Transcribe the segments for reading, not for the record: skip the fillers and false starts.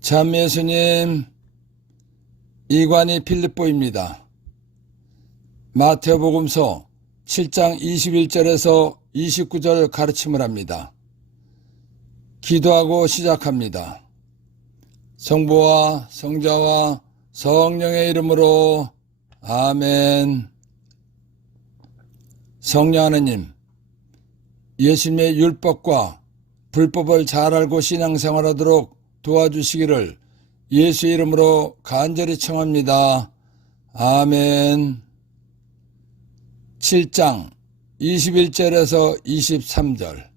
참 예수님, 이관이 필립보입니다. 마태복음서 7장 21절에서 29절 가르침을 합니다. 기도하고 시작합니다. 성부와 성자와 성령의 이름으로 아멘. 성령 하느님, 예수님의 율법과 불법을 잘 알고 신앙생활하도록 도와주시기를 예수의 이름으로 간절히 청합니다. 아멘. 7장 21절에서 23절.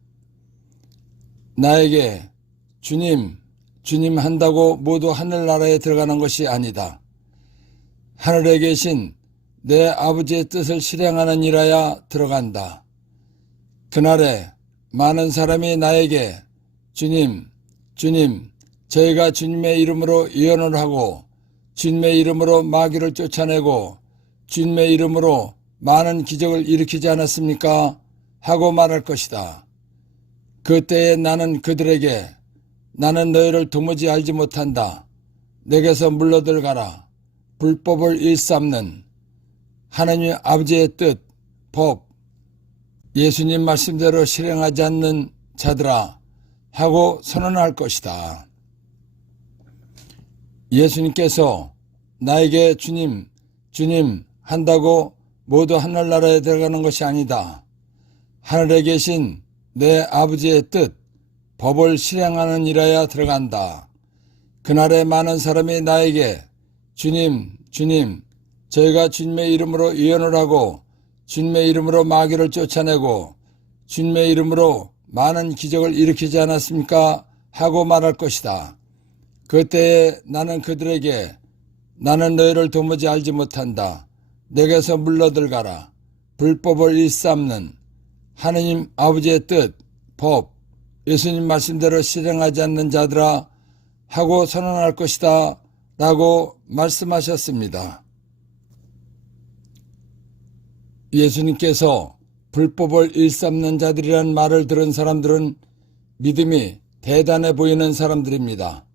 나에게 주님, 주님 한다고 모두 하늘나라에 들어가는 것이 아니다. 하늘에 계신 내 아버지의 뜻을 실행하는 일하야 들어간다. 그날에 많은 사람이 나에게 주님, 주님, 저희가 주님의 이름으로 예언을 하고 주님의 이름으로 마귀를 쫓아내고 주님의 이름으로 많은 기적을 일으키지 않았습니까? 하고 말할 것이다. 그때에 나는 그들에게 나는 너희를 도무지 알지 못한다. 내게서 물러들 가라. 불법을 일삼는 하나님 아버지의 뜻, 법, 예수님 말씀대로 실행하지 않는 자들아 하고 선언할 것이다. 예수님께서 나에게 주님, 주님 한다고 모두 하늘나라에 들어가는 것이 아니다. 하늘에 계신 내 아버지의 뜻, 법을 실행하는 일하야 들어간다. 그날에 많은 사람이 나에게 주님, 주님, 저희가 주님의 이름으로 예언을 하고 주님의 이름으로 마귀를 쫓아내고 주님의 이름으로 많은 기적을 일으키지 않았습니까? 하고 말할 것이다. 그때에 나는 그들에게 나는 너희를 도무지 알지 못한다. 내게서 물러들 가라. 불법을 일삼는 하느님 아버지의 뜻, 법, 예수님 말씀대로 실행하지 않는 자들아 하고 선언할 것이다 라고 말씀하셨습니다. 예수님께서 불법을 일삼는 자들이란 말을 들은 사람들은 믿음이 대단해 보이는 사람들입니다.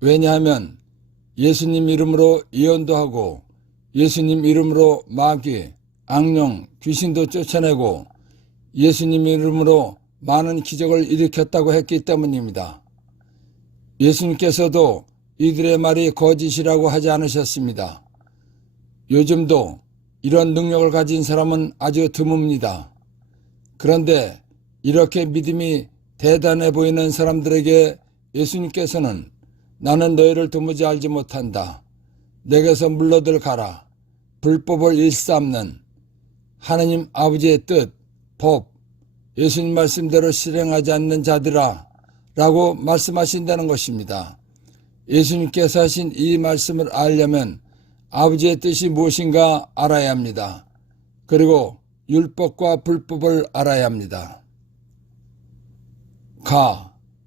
왜냐하면 예수님 이름으로 예언도 하고 예수님 이름으로 마귀, 악령, 귀신도 쫓아내고 예수님 이름으로 많은 기적을 일으켰다고 했기 때문입니다. 예수님께서도 이들의 말이 거짓이라고 하지 않으셨습니다. 요즘도 이런 능력을 가진 사람은 아주 드뭅니다. 그런데 이렇게 믿음이 대단해 보이는 사람들에게 예수님께서는 나는 너희를 도무지 알지 못한다. 내게서 물러들 가라. 불법을 일삼는 하느님 아버지의 뜻, 법, 예수님 말씀대로 실행하지 않는 자들아 라고 말씀하신다는 것입니다. 예수님께서 하신 이 말씀을 알려면 아버지의 뜻이 무엇인가 알아야 합니다. 그리고 율법과 불법을 알아야 합니다.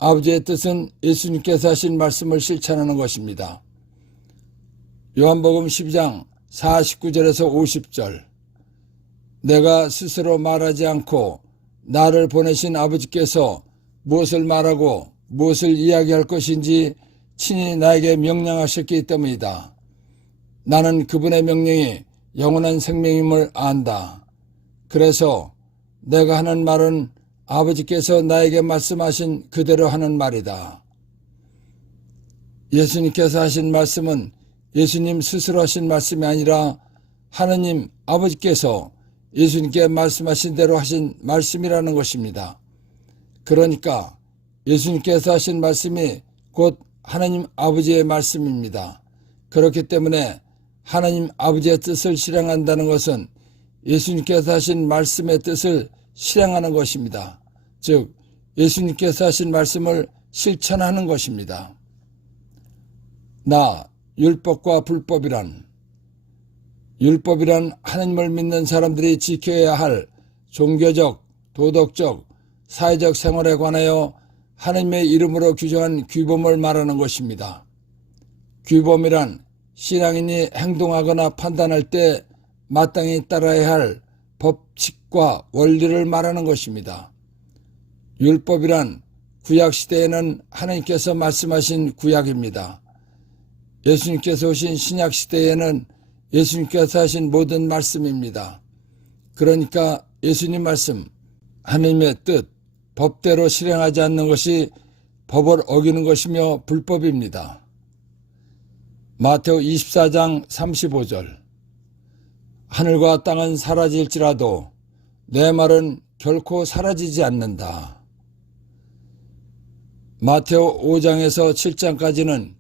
아버지의 뜻은 예수님께서 하신 말씀을 실천하는 것입니다. 요한복음 12장 49절에서 50절. 내가 스스로 말하지 않고 나를 보내신 아버지께서 무엇을 말하고 무엇을 이야기할 것인지 친히 나에게 명령하셨기 때문이다. 나는 그분의 명령이 영원한 생명임을 안다. 그래서 내가 하는 말은 아버지께서 나에게 말씀하신 그대로 하는 말이다. 예수님께서 하신 말씀은 예수님 스스로 하신 말씀이 아니라 하느님 아버지께서 예수님께 말씀하신 대로 하신 말씀이라는 것입니다. 그러니까 예수님께서 하신 말씀이 곧 하나님 아버지의 말씀입니다. 그렇기 때문에 하나님 아버지의 뜻을 실행한다는 것은 예수님께서 하신 말씀의 뜻을 실행하는 것입니다. 즉 예수님께서 하신 말씀을 실천하는 것입니다. 율법과 불법이란 율법이란 하나님을 믿는 사람들이 지켜야 할 종교적, 도덕적, 사회적 생활에 관하여 하나님의 이름으로 규정한 규범을 말하는 것입니다. 규범이란 신앙인이 행동하거나 판단할 때 마땅히 따라야 할 법칙과 원리를 말하는 것입니다. 율법이란 구약시대에는 하나님께서 말씀하신 구약입니다. 예수님께서 오신 신약시대에는 예수님께서 하신 모든 말씀입니다. 그러니까 예수님 말씀, 하나님의 뜻, 법대로 실행하지 않는 것이 법을 어기는 것이며 불법입니다. 마태오 24장 35절 하늘과 땅은 사라질지라도 내 말은 결코 사라지지 않는다. 마태오 5장에서 7장까지는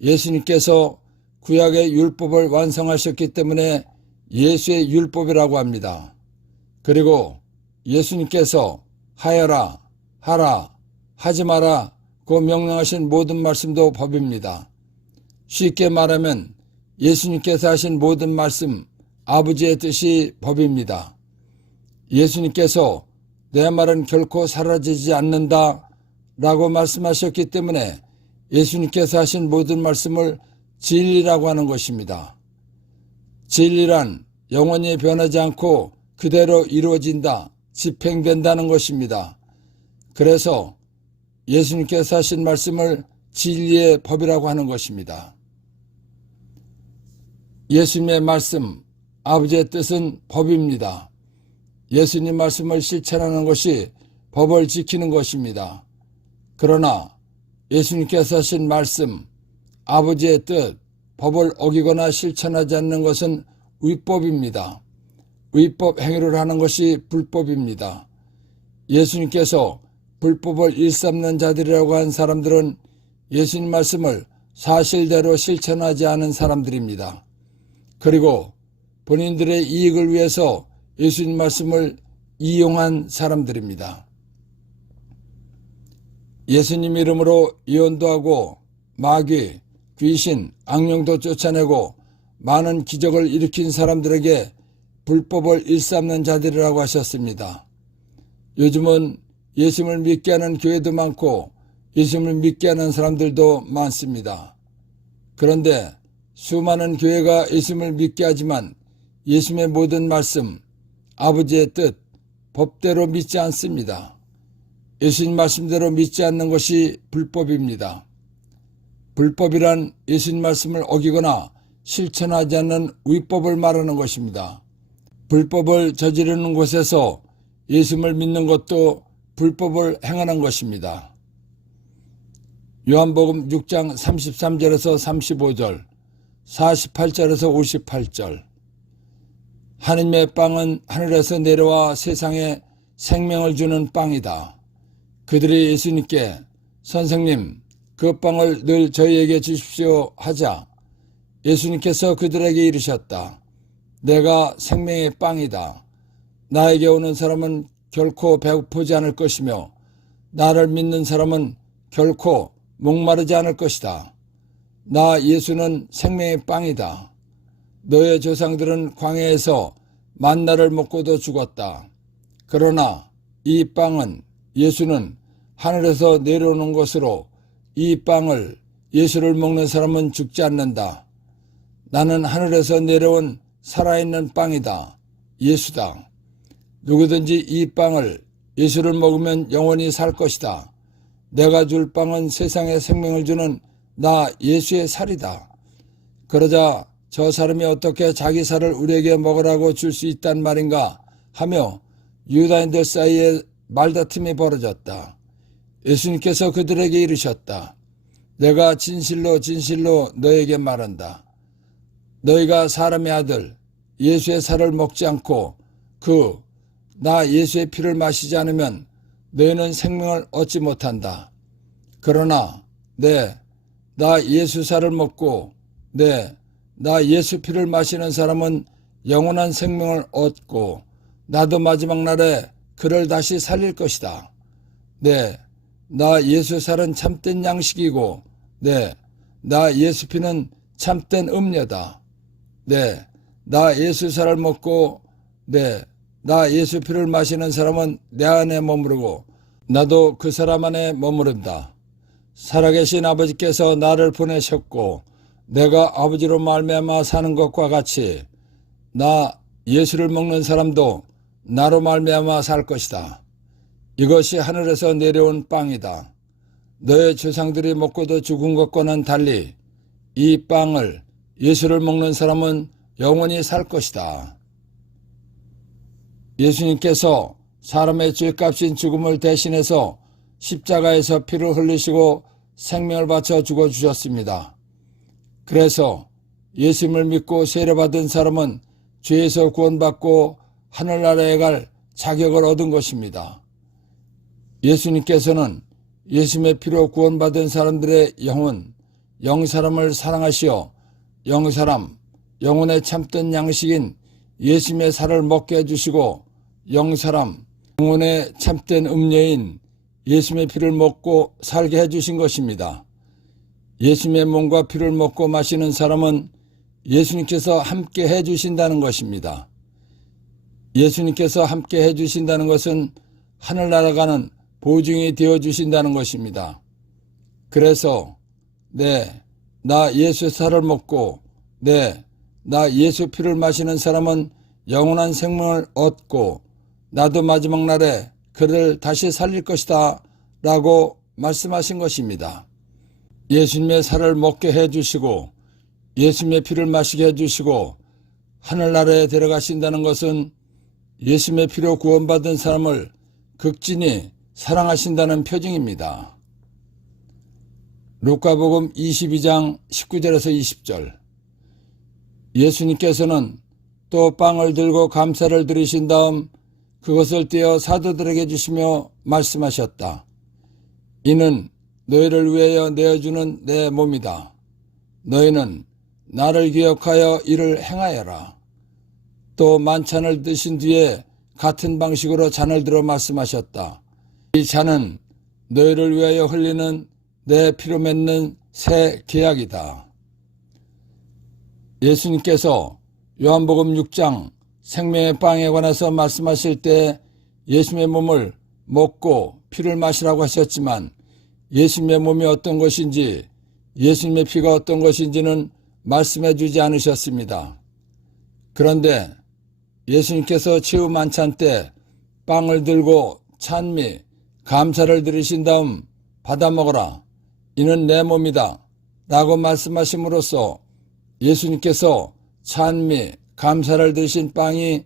예수님께서 구약의 율법을 완성하셨기 때문에 예수의 율법이라고 합니다. 그리고 예수님께서 하여라, 하라, 하지 마라 고 명령하신 모든 말씀도 법입니다. 쉽게 말하면 예수님께서 하신 모든 말씀, 아버지의 뜻이 법입니다. 예수님께서 내 말은 결코 사라지지 않는다 라고 말씀하셨기 때문에 예수님께서 하신 모든 말씀을 진리라고 하는 것입니다. 진리란 영원히 변하지 않고 그대로 이루어진다, 집행된다는 것입니다. 그래서 예수님께서 하신 말씀을 진리의 법이라고 하는 것입니다. 예수님의 말씀, 아버지의 뜻은 법입니다. 예수님 말씀을 실천하는 것이 법을 지키는 것입니다. 그러나 예수님께서 하신 말씀, 아버지의 뜻, 법을 어기거나 실천하지 않는 것은 위법입니다. 위법 행위를 하는 것이 불법입니다. 예수님께서 불법을 일삼는 자들이라고 한 사람들은 예수님 말씀을 사실대로 실천하지 않은 사람들입니다. 그리고 본인들의 이익을 위해서 예수님 말씀을 이용한 사람들입니다. 예수님 이름으로 예언도 하고 마귀, 귀신, 악령도 쫓아내고 많은 기적을 일으킨 사람들에게 불법을 일삼는 자들이라고 하셨습니다. 요즘은 예수님을 믿게 하는 교회도 많고 예수님을 믿게 하는 사람들도 많습니다. 그런데 수많은 교회가 예수님을 믿게 하지만 예수님의 모든 말씀, 아버지의 뜻, 법대로 믿지 않습니다. 예수님 말씀대로 믿지 않는 것이 불법입니다. 불법이란 예수님 말씀을 어기거나 실천하지 않는 위법을 말하는 것입니다. 불법을 저지르는 곳에서 예수님을 믿는 것도 불법을 행하는 것입니다. 요한복음 6장 33절에서 35절, 48절에서 58절 하느님의 빵은 하늘에서 내려와 세상에 생명을 주는 빵이다. 그들이 예수님께 선생님 그 빵을 늘 저희에게 주십시오 하자 예수님께서 그들에게 이르셨다. 내가 생명의 빵이다. 나에게 오는 사람은 결코 배고프지 않을 것이며 나를 믿는 사람은 결코 목마르지 않을 것이다. 나 예수는 생명의 빵이다. 너의 조상들은 광야에서 만나를 먹고도 죽었다. 그러나 이 빵은 예수는 하늘에서 내려오는 것으로 이 빵을 예수를 먹는 사람은 죽지 않는다. 나는 하늘에서 내려온 살아있는 빵이다. 예수다. 누구든지 이 빵을 예수를 먹으면 영원히 살 것이다. 내가 줄 빵은 세상에 생명을 주는 나 예수의 살이다. 그러자 저 사람이 어떻게 자기 살을 우리에게 먹으라고 줄 수 있단 말인가 하며 유다인들 사이에 말다툼이 벌어졌다. 예수님께서 그들에게 이르셨다. 내가 진실로 진실로 너에게 말한다. 너희가 사람의 아들 예수의 살을 먹지 않고 나 예수의 피를 마시지 않으면 너희는 생명을 얻지 못한다. 그러나 나 예수 살을 먹고 나 예수 피를 마시는 사람은 영원한 생명을 얻고 나도 마지막 날에 그를 다시 살릴 것이다. 나 예수 살은 참된 양식이고 나 예수 피는 참된 음료다. 나 예수 살을 먹고 나 예수 피를 마시는 사람은 내 안에 머무르고 나도 그 사람 안에 머무른다. 살아계신 아버지께서 나를 보내셨고 내가 아버지로 말미암아 사는 것과 같이 나 예수를 먹는 사람도 나로 말미암아 살 것이다. 이것이 하늘에서 내려온 빵이다. 너의 조상들이 먹고도 죽은 것과는 달리 이 빵을, 예수를 먹는 사람은 영원히 살 것이다. 예수님께서 사람의 죄값인 죽음을 대신해서 십자가에서 피를 흘리시고 생명을 바쳐 죽어주셨습니다. 그래서 예수님을 믿고 세례받은 사람은 죄에서 구원받고 하늘나라에 갈 자격을 얻은 것입니다. 예수님께서는 예수님의 피로 구원받은 사람들의 영사람을 사랑하시어 영혼에 참된 양식인 예수님의 살을 먹게 해주시고 영혼에 참된 음료인 예수님의 피를 먹고 살게 해주신 것입니다. 예수님의 몸과 피를 먹고 마시는 사람은 예수님께서 함께 해주신다는 것입니다. 예수님께서 함께 해주신다는 것은 하늘나라 가는 보증이 되어주신다는 것입니다. 그래서 나 예수 살을 먹고 나 예수 피를 마시는 사람은 영원한 생명을 얻고 나도 마지막 날에 그를 다시 살릴 것이다 라고 말씀하신 것입니다. 예수님의 살을 먹게 해주시고 예수님의 피를 마시게 해주시고 하늘나라에 데려가신다는 것은 예수님의 피로 구원받은 사람을 극진히 사랑하신다는 표징입니다. 루카복음 22장 19절에서 20절. 예수님께서는 또 빵을 들고 감사를 드리신 다음 그것을 떼어 사도들에게 주시며 말씀하셨다. 이는 너희를 위하여 내어주는 내 몸이다. 너희는 나를 기억하여 이를 행하여라. 또 만찬을 드신 뒤에 같은 방식으로 잔을 들어 말씀하셨다. 이 잔은 너희를 위하여 흘리는 내 피로 맺는 새 계약이다. 예수님께서 요한복음 6장 생명의 빵에 관해서 말씀하실 때 예수님의 몸을 먹고 피를 마시라고 하셨지만 예수님의 몸이 어떤 것인지 예수님의 피가 어떤 것인지는 말씀해 주지 않으셨습니다. 그런데 예수님께서 최후 만찬 때 빵을 들고 찬미, 감사를 드리신 다음 받아 먹어라. 이는 내 몸이다. 라고 말씀하심으로써 예수님께서 찬미, 감사를 드리신 빵이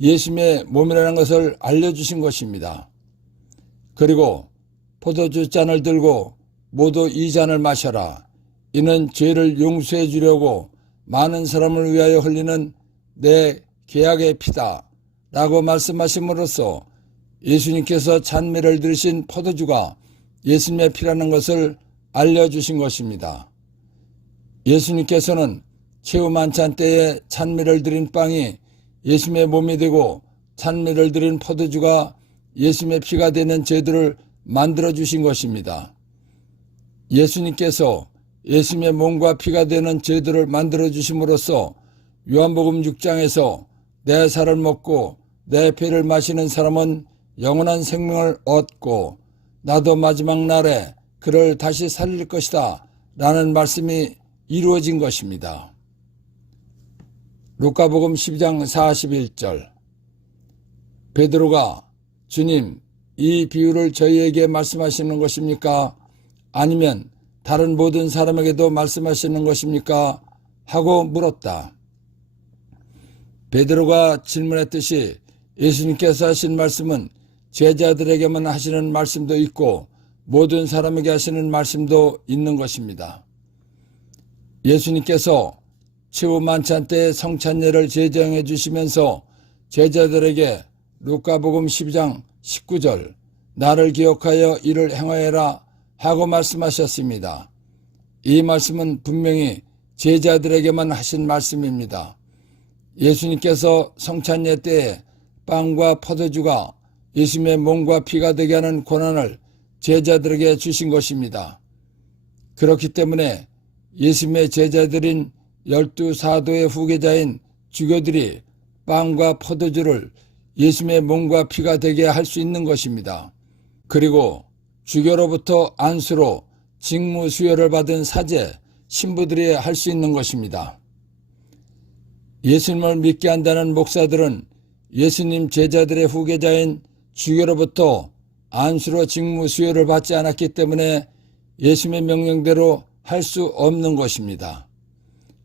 예수님의 몸이라는 것을 알려주신 것입니다. 그리고 포도주 잔을 들고 모두 이 잔을 마셔라. 이는 죄를 용서해 주려고 많은 사람을 위하여 흘리는 내 계약의 피다. 라고 말씀하심으로써 예수님께서 찬미를 드리신 포도주가 예수님의 피라는 것을 알려주신 것입니다. 예수님께서는 최후 만찬 때에 찬미를 드린 빵이 예수님의 몸이 되고 찬미를 드린 포도주가 예수님의 피가 되는 제도를 만들어주신 것입니다. 예수님께서 예수님의 몸과 피가 되는 제도를 만들어주심으로써 요한복음 6장에서 내 살을 먹고 내 피를 마시는 사람은 영원한 생명을 얻고 나도 마지막 날에 그를 다시 살릴 것이다 라는 말씀이 이루어진 것입니다. 루카복음 12장 41절. 베드로가 주님, 이 비유를 저희에게 말씀하시는 것입니까? 아니면 다른 모든 사람에게도 말씀하시는 것입니까? 하고 물었다. 베드로가 질문했듯이 예수님께서 하신 말씀은 제자들에게만 하시는 말씀도 있고 모든 사람에게 하시는 말씀도 있는 것입니다. 예수님께서 최후 만찬 때 성찬례를 제정해 주시면서 제자들에게 루카복음 12장 19절 나를 기억하여 이를 행하여라 하고 말씀하셨습니다. 이 말씀은 분명히 제자들에게만 하신 말씀입니다. 예수님께서 성찬례 때에 빵과 포도주가 예수님의 몸과 피가 되게 하는 권한을 제자들에게 주신 것입니다. 그렇기 때문에 예수님의 제자들인 12사도의 후계자인 주교들이 빵과 포도주를 예수님의 몸과 피가 되게 할 수 있는 것입니다. 그리고 주교로부터 안수로 직무 수여를 받은 사제, 신부들이 할 수 있는 것입니다. 예수님을 믿게 한다는 목사들은 예수님 제자들의 후계자인 주교로부터 안수로 직무 수여를 받지 않았기 때문에 예수님의 명령대로 할 수 없는 것입니다.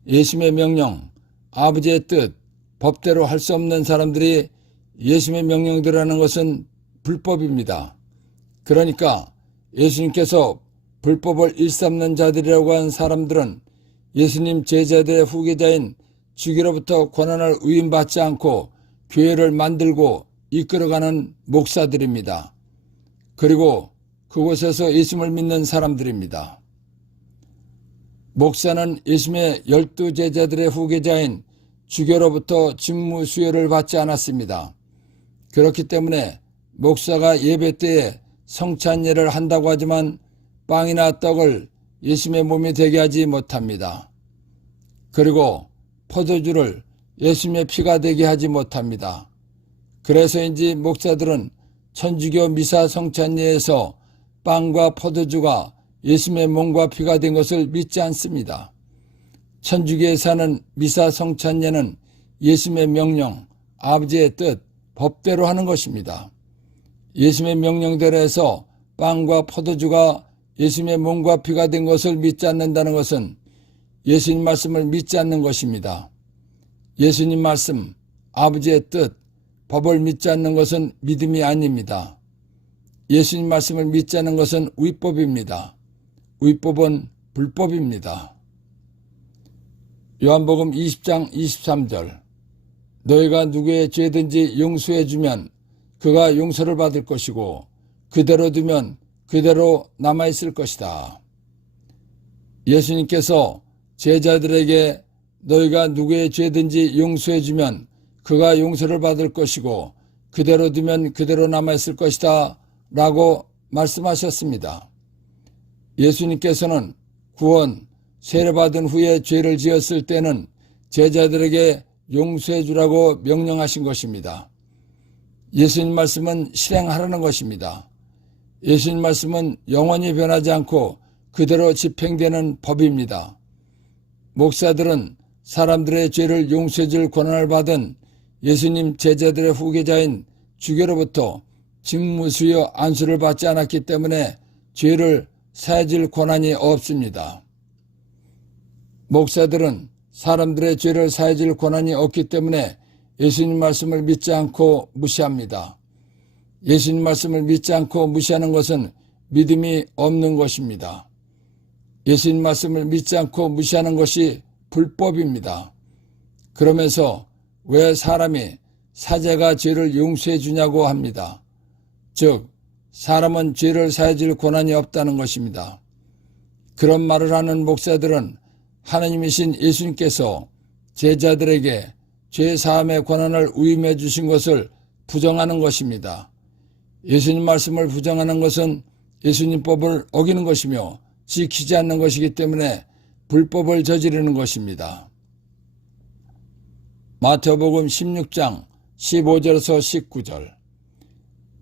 예수님의 명령, 아버지의 뜻, 법대로 할 수 없는 사람들이 예수님의 명령대로 하는 것은 불법입니다. 그러니까 예수님께서 불법을 일삼는 자들이라고 한 사람들은 예수님 제자들의 후계자인 주기로부터 권한을 위임받지 않고 교회를 만들고 이끌어가는 목사들입니다. 그리고 그곳에서 예수님을 믿는 사람들입니다. 목사는 예수님의 12제자들의 후계자인 주교로부터 직무 수여를 받지 않았습니다. 그렇기 때문에 목사가 예배 때에 성찬예를 한다고 하지만 빵이나 떡을 예수님의 몸이 되게 하지 못합니다. 그리고 포도주를 예수님의 피가 되게 하지 못합니다. 그래서인지 목사들은 천주교 미사 성찬예에서 빵과 포도주가 예수님의 몸과 피가 된 것을 믿지 않습니다. 천주교에서 하는 미사 성찬예는 예수님의 명령, 아버지의 뜻, 법대로 하는 것입니다. 예수님의 명령대로 해서 빵과 포도주가 예수님의 몸과 피가 된 것을 믿지 않는다는 것은 예수님 말씀을 믿지 않는 것입니다. 예수님 말씀, 아버지의 뜻, 법을 믿지 않는 것은 믿음이 아닙니다. 예수님 말씀을 믿지 않는 것은 위법입니다. 위법은 불법입니다. 요한복음 20장 23절 너희가 누구의 죄든지 용서해 주면 그가 용서를 받을 것이고 그대로 두면 그대로 남아있을 것이다. 예수님께서 제자들에게 너희가 누구의 죄든지 용서해 주면 그가 용서를 받을 것이고 그대로 두면 그대로 남아있을 것이다 라고 말씀하셨습니다. 예수님께서는 구원, 세례받은 후에 죄를 지었을 때는 제자들에게 용서해 주라고 명령하신 것입니다. 예수님 말씀은 실행하라는 것입니다. 예수님 말씀은 영원히 변하지 않고 그대로 집행되는 법입니다. 목사들은 사람들의 죄를 용서해 줄 권한을 받은 예수님 제자들의 후계자인 주교로부터 직무수여 안수를 받지 않았기 때문에 죄를 사해 줄 권한이 없습니다. 목사들은 사람들의 죄를 사해 줄 권한이 없기 때문에 예수님 말씀을 믿지 않고 무시합니다. 예수님 말씀을 믿지 않고 무시하는 것은 믿음이 없는 것입니다. 예수님 말씀을 믿지 않고 무시하는 것이 불법입니다. 그러면서 왜 사람이 사제가 죄를 용서해 주냐고 합니다. 즉 사람은 죄를 사해 줄 권한이 없다는 것입니다. 그런 말을 하는 목사들은 하나님이신 예수님께서 제자들에게 죄 사함의 권한을 위임해 주신 것을 부정하는 것입니다. 예수님 말씀을 부정하는 것은 예수님 법을 어기는 것이며 지키지 않는 것이기 때문에 불법을 저지르는 것입니다. 마태복음 16장 15절에서 19절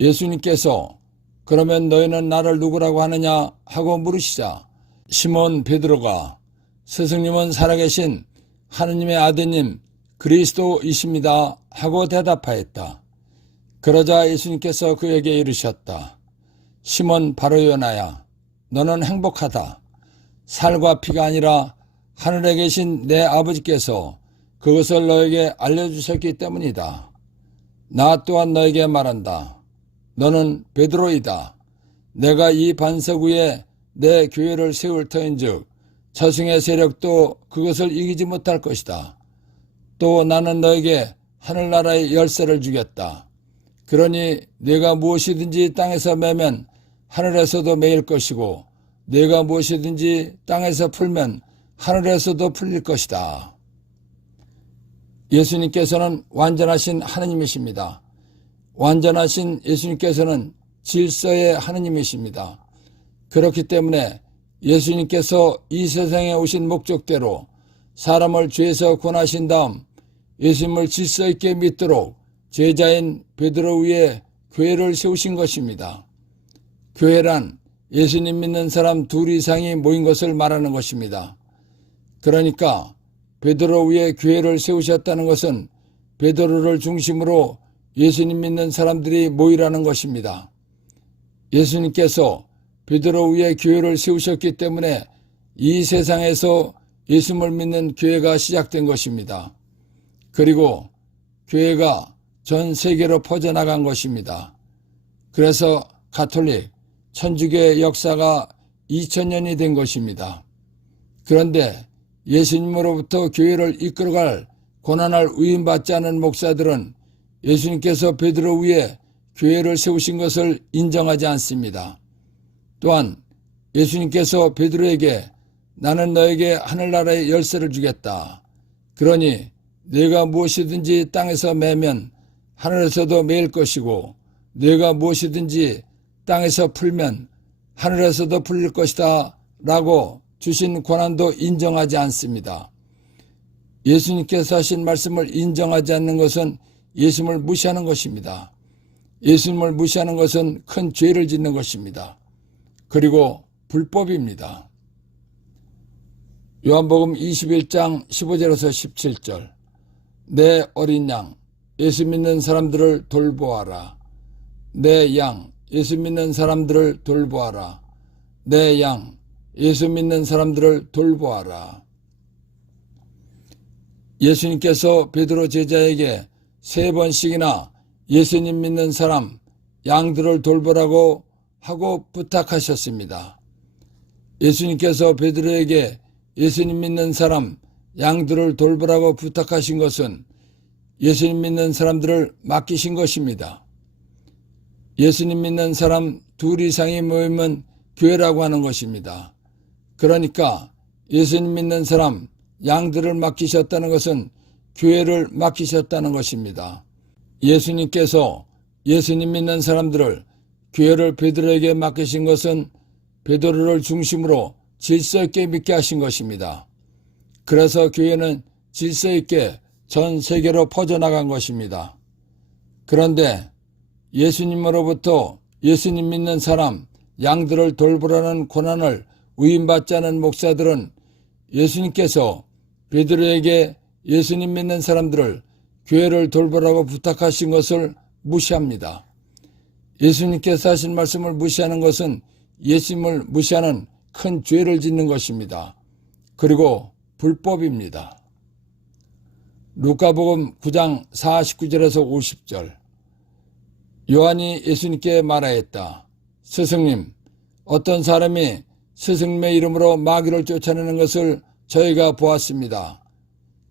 예수님께서 그러면 너희는 나를 누구라고 하느냐 하고 물으시자 시몬 베드로가 스승님은 살아계신 하느님의 아드님 그리스도이십니다 하고 대답하였다. 그러자 예수님께서 그에게 이르셨다. 시몬 바로요나야 너는 행복하다. 살과 피가 아니라 하늘에 계신 내 아버지께서 그것을 너에게 알려주셨기 때문이다. 나 또한 너에게 말한다. 너는 베드로이다. 내가 이 반석 위에 내 교회를 세울 터인즉 저승의 세력도 그것을 이기지 못할 것이다. 또 나는 너에게 하늘나라의 열쇠를 주겠다. 그러니 네가 무엇이든지 땅에서 매면 하늘에서도 매일 것이고 네가 무엇이든지 땅에서 풀면 하늘에서도 풀릴 것이다. 예수님께서는 완전하신 하느님이십니다. 완전하신 예수님께서는 질서의 하느님이십니다. 그렇기 때문에 예수님께서 이 세상에 오신 목적대로 사람을 죄에서 구원하신 다음 예수님을 질서 있게 믿도록 제자인 베드로 위에 교회를 세우신 것입니다. 교회란 예수님 믿는 사람 둘 이상이 모인 것을 말하는 것입니다. 그러니까 베드로 위에 교회를 세우셨다는 것은 베드로를 중심으로 예수님 믿는 사람들이 모이라는 것입니다. 예수님께서 베드로 위에 교회를 세우셨기 때문에 이 세상에서 예수님을 믿는 교회가 시작된 것입니다. 그리고 교회가 전 세계로 퍼져나간 것입니다. 그래서 가톨릭, 천주교의 역사가 2000년이 된 것입니다. 그런데 예수님으로부터 교회를 이끌어갈 고난을 위임받지 않은 목사들은 예수님께서 베드로 위에 교회를 세우신 것을 인정하지 않습니다. 또한 예수님께서 베드로에게 나는 너에게 하늘나라의 열쇠를 주겠다. 그러니 네가 무엇이든지 땅에서 매면 하늘에서도 매일 것이고 네가 무엇이든지 땅에서 풀면 하늘에서도 풀릴 것이다 라고 주신 권한도 인정하지 않습니다. 예수님께서 하신 말씀을 인정하지 않는 것은 예수님을 무시하는 것입니다. 예수님을 무시하는 것은 큰 죄를 짓는 것입니다. 그리고 불법입니다. 요한복음 21장 15절에서 17절 내 어린 양 예수 믿는 사람들을 돌보아라. 내 양 예수 믿는 사람들을 돌보아라. 내 양 예수 믿는 사람들을 돌보아라. 예수님께서 베드로 제자에게 3번씩이나 예수님 믿는 사람 양들을 돌보라고 하고 부탁하셨습니다. 예수님께서 베드로에게 예수님 믿는 사람 양들을 돌보라고 부탁하신 것은 예수님 믿는 사람들을 맡기신 것입니다. 예수님 믿는 사람 2 이상이 모이면 교회라고 하는 것입니다. 그러니까 예수님 믿는 사람 양들을 맡기셨다는 것은 교회를 맡기셨다는 것입니다. 예수님께서 예수님 믿는 사람들을 교회를 베드로에게 맡기신 것은 베드로를 중심으로 질서 있게 믿게 하신 것입니다. 그래서 교회는 질서 있게 전 세계로 퍼져나간 것입니다. 그런데 예수님으로부터 예수님 믿는 사람 양들을 돌보라는 권한을 위임받지 않은 목사들은 예수님께서 베드로에게 예수님 믿는 사람들을 교회를 돌보라고 부탁하신 것을 무시합니다. 예수님께서 하신 말씀을 무시하는 것은 예수님을 무시하는 큰 죄를 짓는 것입니다. 그리고 불법입니다. 루카복음 9장 49절에서 50절 요한이 예수님께 말하였다. 스승님, 어떤 사람이 스승님의 이름으로 마귀를 쫓아내는 것을 저희가 보았습니다.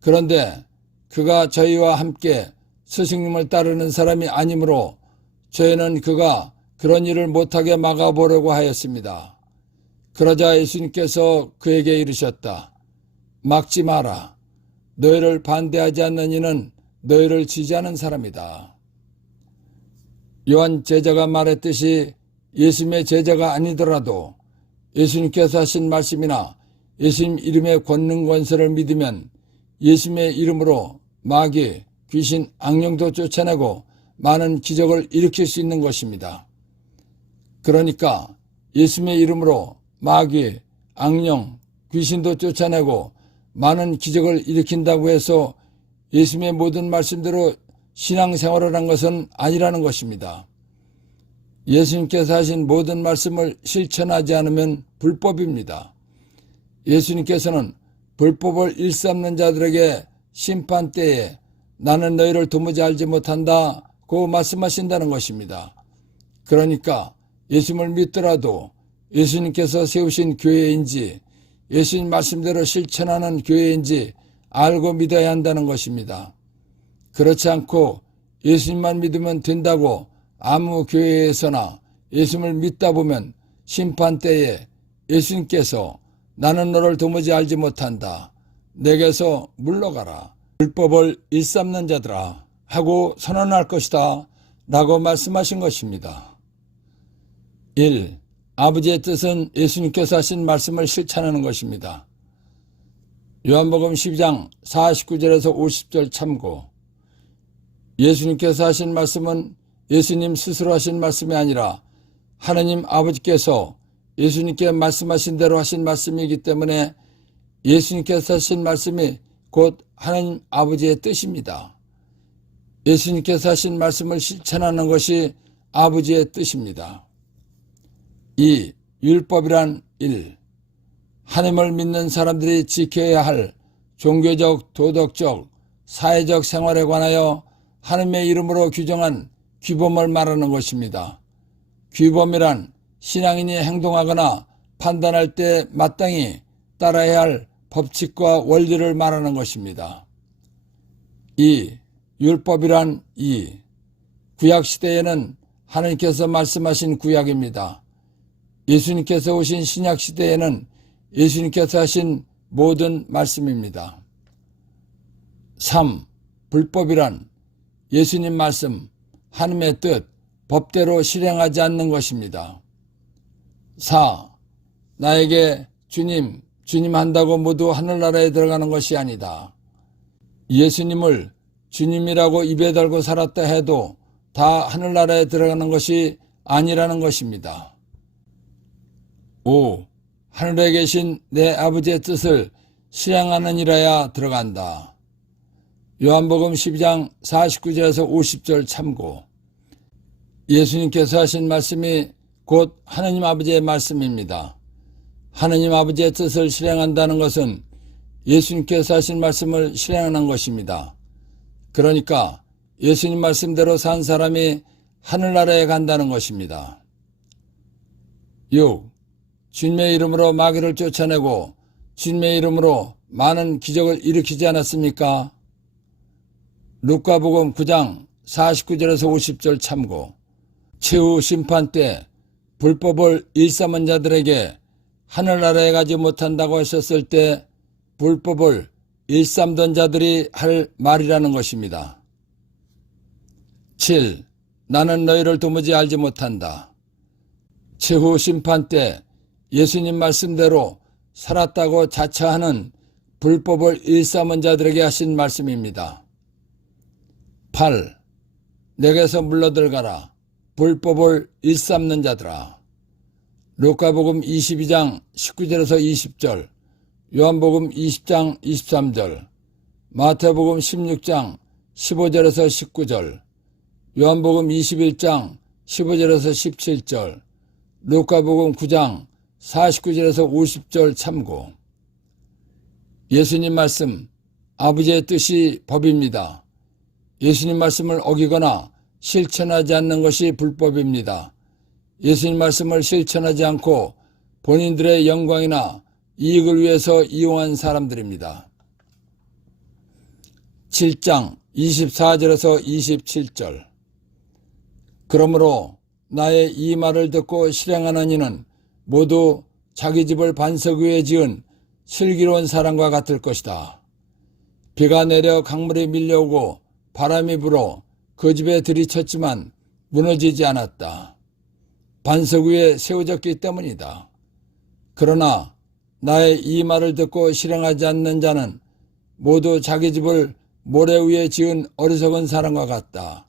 그런데 그가 저희와 함께 스승님을 따르는 사람이 아니므로 저희는 그가 그런 일을 못하게 막아보려고 하였습니다. 그러자 예수님께서 그에게 이르셨다. 막지 마라. 너희를 반대하지 않는 이는 너희를 지지하는 사람이다. 요한 제자가 말했듯이 예수님의 제자가 아니더라도 예수님께서 하신 말씀이나 예수님 이름의 권능 권세를 믿으면 예수님의 이름으로 마귀, 귀신, 악령도 쫓아내고 많은 기적을 일으킬 수 있는 것입니다. 그러니까 예수님의 이름으로 마귀, 악령, 귀신도 쫓아내고 많은 기적을 일으킨다고 해서 예수님의 모든 말씀대로 신앙생활을 한 것은 아니라는 것입니다. 예수님께서 하신 모든 말씀을 실천하지 않으면 불법입니다. 예수님께서는 불법을 일삼는 자들에게 심판 때에 나는 너희를 도무지 알지 못한다고 말씀하신다는 것입니다. 그러니까 예수님을 믿더라도 예수님께서 세우신 교회인지 예수님 말씀대로 실천하는 교회인지 알고 믿어야 한다는 것입니다. 그렇지 않고 예수님만 믿으면 된다고 아무 교회에서나 예수님을 믿다 보면 심판 때에 예수님께서 나는 너를 도무지 알지 못한다. 내게서 물러가라. 불법을 일삼는 자들아 하고 선언할 것이다 라고 말씀하신 것입니다. 1. 아버지의 뜻은 예수님께서 하신 말씀을 실천하는 것입니다. 요한복음 12장 49절에서 50절 참고 예수님께서 하신 말씀은 예수님 스스로 하신 말씀이 아니라 하나님 아버지께서 예수님께 말씀하신 대로 하신 말씀이기 때문에 예수님께서 하신 말씀이 곧 하나님 아버지의 뜻입니다. 예수님께서 하신 말씀을 실천하는 것이 아버지의 뜻입니다. 2. 율법이란 1. 하나님을 믿는 사람들이 지켜야 할 종교적, 도덕적, 사회적 생활에 관하여 하나님의 이름으로 규정한 규범을 말하는 것입니다. 규범이란 신앙인이 행동하거나 판단할 때 마땅히 따라야 할 법칙과 원리를 말하는 것입니다. 2. 율법이란 2. 구약시대에는 하나님께서 말씀하신 구약입니다. 예수님께서 오신 신약시대에는 예수님께서 하신 모든 말씀입니다. 3. 불법이란 예수님 말씀, 하나님의 뜻, 법대로 실행하지 않는 것입니다. 4. 나에게 주님, 주님 한다고 모두 하늘나라에 들어가는 것이 아니다. 예수님을 주님이라고 입에 달고 살았다 해도 다 하늘나라에 들어가는 것이 아니라는 것입니다. 5. 하늘에 계신 내 아버지의 뜻을 실행하는 이라야 들어간다. 요한복음 12장 49절에서 50절 참고. 예수님께서 하신 말씀이 곧 하나님 아버지의 말씀입니다. 하나님 아버지의 뜻을 실행한다는 것은 예수님께서 하신 말씀을 실행하는 것입니다. 그러니까 예수님 말씀대로 산 사람이 하늘나라에 간다는 것입니다. 6. 주님의 이름으로 마귀를 쫓아내고 주님의 이름으로 많은 기적을 일으키지 않았습니까? 루카복음 9장 49절에서 50절 참고. 최후 심판 때 불법을 일삼은 자들에게 하늘나라에 가지 못한다고 하셨을 때 불법을 일삼던 자들이 할 말이라는 것입니다. 7. 나는 너희를 도무지 알지 못한다. 최후 심판 때 예수님 말씀대로 살았다고 자처하는 불법을 일삼은 자들에게 하신 말씀입니다. 8. 내게서 물러들어가라. 불법을 일삼는 자들아. 루카복음 22장 19절에서 20절, 요한복음 20장 23절, 마태복음 16장 15절에서 19절, 요한복음 21장 15절에서 17절, 루카복음 9장 49절에서 50절 참고. 예수님 말씀, 아버지의 뜻이 법입니다. 예수님 말씀을 어기거나 실천하지 않는 것이 불법입니다. 예수님 말씀을 실천하지 않고 본인들의 영광이나 이익을 위해서 이용한 사람들입니다. 7장 24절에서 27절. 그러므로 나의 이 말을 듣고 실행하는 이는 모두 자기 집을 반석 위에 지은 슬기로운 사람과 같을 것이다. 비가 내려 강물이 밀려오고 바람이 불어 그 집에 들이쳤지만 무너지지 않았다. 반석 위에 세워졌기 때문이다. 그러나 나의 이 말을 듣고 실행하지 않는 자는 모두 자기 집을 모래 위에 지은 어리석은 사람과 같다.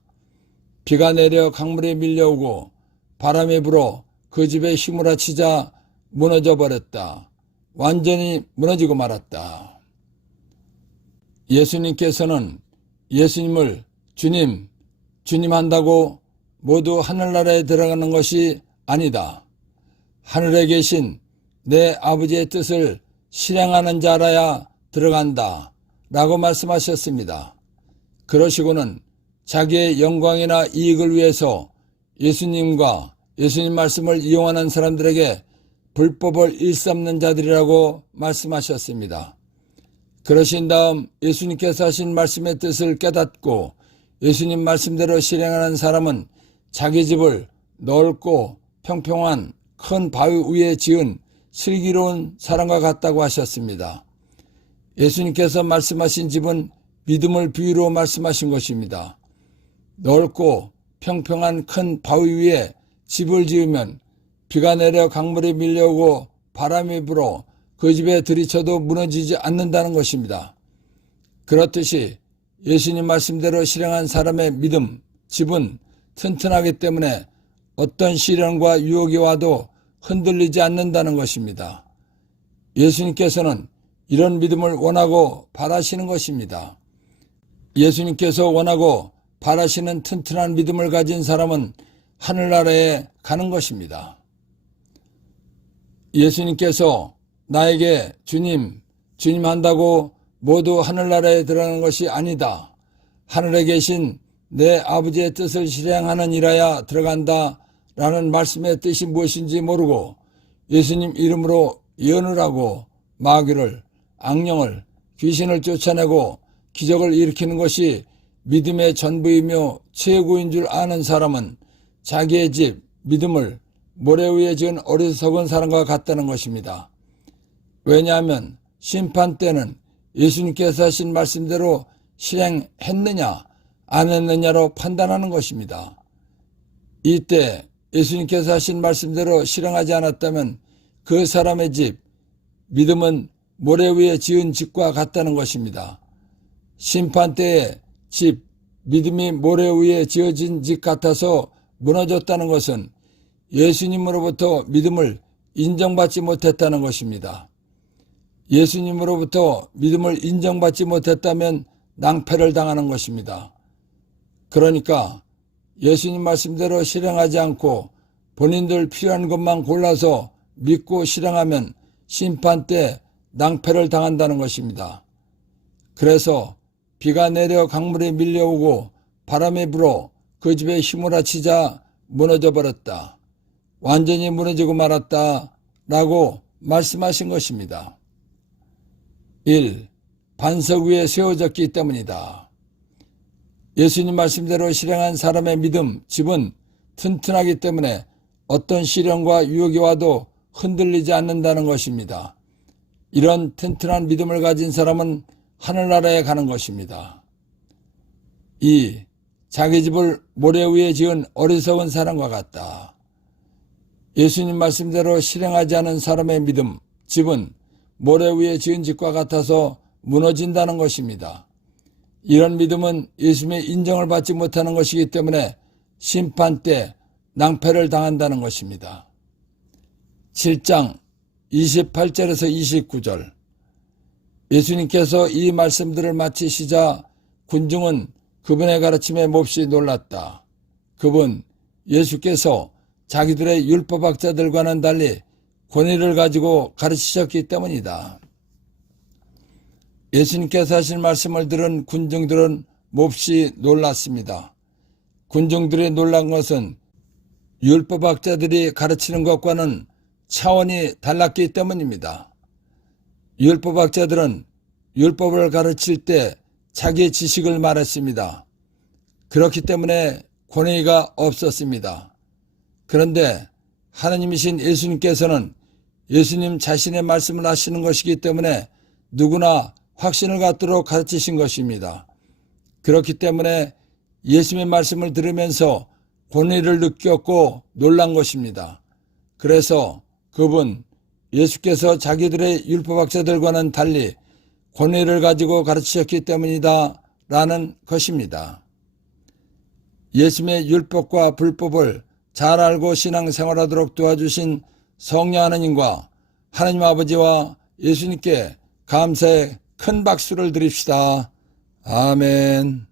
비가 내려 강물이 밀려오고 바람이 불어 그 집에 휘몰아치자 무너져 버렸다. 완전히 무너지고 말았다. 예수님께서는 예수님을 주님, 주님 한다고 모두 하늘나라에 들어가는 것이 아니다. 하늘에 계신 내 아버지의 뜻을 실행하는 자라야 들어간다. 라고 말씀하셨습니다. 그러시고는 자기의 영광이나 이익을 위해서 예수님과 예수님 말씀을 이용하는 사람들에게 불법을 일삼는 자들이라고 말씀하셨습니다. 그러신 다음 예수님께서 하신 말씀의 뜻을 깨닫고 예수님 말씀대로 실행하는 사람은 자기 집을 넓고 평평한 큰 바위 위에 지은 슬기로운 사람과 같다고 하셨습니다. 예수님께서 말씀하신 집은 믿음을 비유로 말씀하신 것입니다. 넓고 평평한 큰 바위 위에 집을 지으면 비가 내려 강물이 밀려오고 바람이 불어 그 집에 들이쳐도 무너지지 않는다는 것입니다. 그렇듯이 예수님 말씀대로 실행한 사람의 믿음, 집은 튼튼하기 때문에 어떤 시련과 유혹이 와도 흔들리지 않는다는 것입니다. 예수님께서는 이런 믿음을 원하고 바라시는 것입니다. 예수님께서 원하고 바라시는 튼튼한 믿음을 가진 사람은 하늘나라에 가는 것입니다. 예수님께서 나에게 주님, 주님 한다고 모두 하늘나라에 들어가는 것이 아니다. 하늘에 계신 내 아버지의 뜻을 실행하는 이라야 들어간다 라는 말씀의 뜻이 무엇인지 모르고 예수님 이름으로 예언을 하고 마귀를, 악령을, 귀신을 쫓아내고 기적을 일으키는 것이 믿음의 전부이며 최고인 줄 아는 사람은 자기의 집, 믿음을 모래 위에 지은 어리석은 사람과 같다는 것입니다. 왜냐하면 심판 때는 예수님께서 하신 말씀대로 실행했느냐 안 했느냐로 판단하는 것입니다. 이때 예수님께서 하신 말씀대로 실행하지 않았다면 그 사람의 집, 믿음은 모래 위에 지은 집과 같다는 것입니다. 심판 때에 집, 믿음이 모래 위에 지어진 집 같아서 무너졌다는 것은 예수님으로부터 믿음을 인정받지 못했다는 것입니다. 예수님으로부터 믿음을 인정받지 못했다면 낭패를 당하는 것입니다. 그러니까 예수님 말씀대로 실행하지 않고 본인들 필요한 것만 골라서 믿고 실행하면 심판 때 낭패를 당한다는 것입니다. 그래서 비가 내려 강물이 밀려오고 바람이 불어 그 집에 휘몰아치자 무너져 버렸다. 완전히 무너지고 말았다 라고 말씀하신 것입니다. 1. 반석 위에 세워졌기 때문이다. 예수님 말씀대로 실행한 사람의 믿음, 집은 튼튼하기 때문에 어떤 시련과 유혹이 와도 흔들리지 않는다는 것입니다. 이런 튼튼한 믿음을 가진 사람은 하늘나라에 가는 것입니다. 2. 자기 집을 모래 위에 지은 어리석은 사람과 같다. 예수님 말씀대로 실행하지 않은 사람의 믿음, 집은 모래 위에 지은 집과 같아서 무너진다는 것입니다. 이런 믿음은 예수님의 인정을 받지 못하는 것이기 때문에 심판 때 낭패를 당한다는 것입니다. 7장 28절에서 29절 예수님께서 이 말씀들을 마치시자 군중은 그분의 가르침에 몹시 놀랐다. 그분 예수께서 자기들의 율법학자들과는 달리 권위를 가지고 가르치셨기 때문이다. 예수님께서 하신 말씀을 들은 군중들은 몹시 놀랐습니다. 군중들이 놀란 것은 율법학자들이 가르치는 것과는 차원이 달랐기 때문입니다. 율법학자들은 율법을 가르칠 때 자기의 지식을 말했습니다. 그렇기 때문에 권위가 없었습니다. 그런데 하나님이신 예수님께서는 예수님 자신의 말씀을 하시는 것이기 때문에 누구나 확신을 갖도록 가르치신 것입니다. 그렇기 때문에 예수님의 말씀을 들으면서 권위를 느꼈고 놀란 것입니다. 그래서 그분 예수께서 자기들의 율법학자들과는 달리 권위를 가지고 가르치셨기 때문이다 라는 것입니다. 예수님의 율법과 불법을 잘 알고 신앙생활하도록 도와주신 성령 하나님과 하나님 아버지와 예수님께 감사의 큰 박수를 드립시다. 아멘.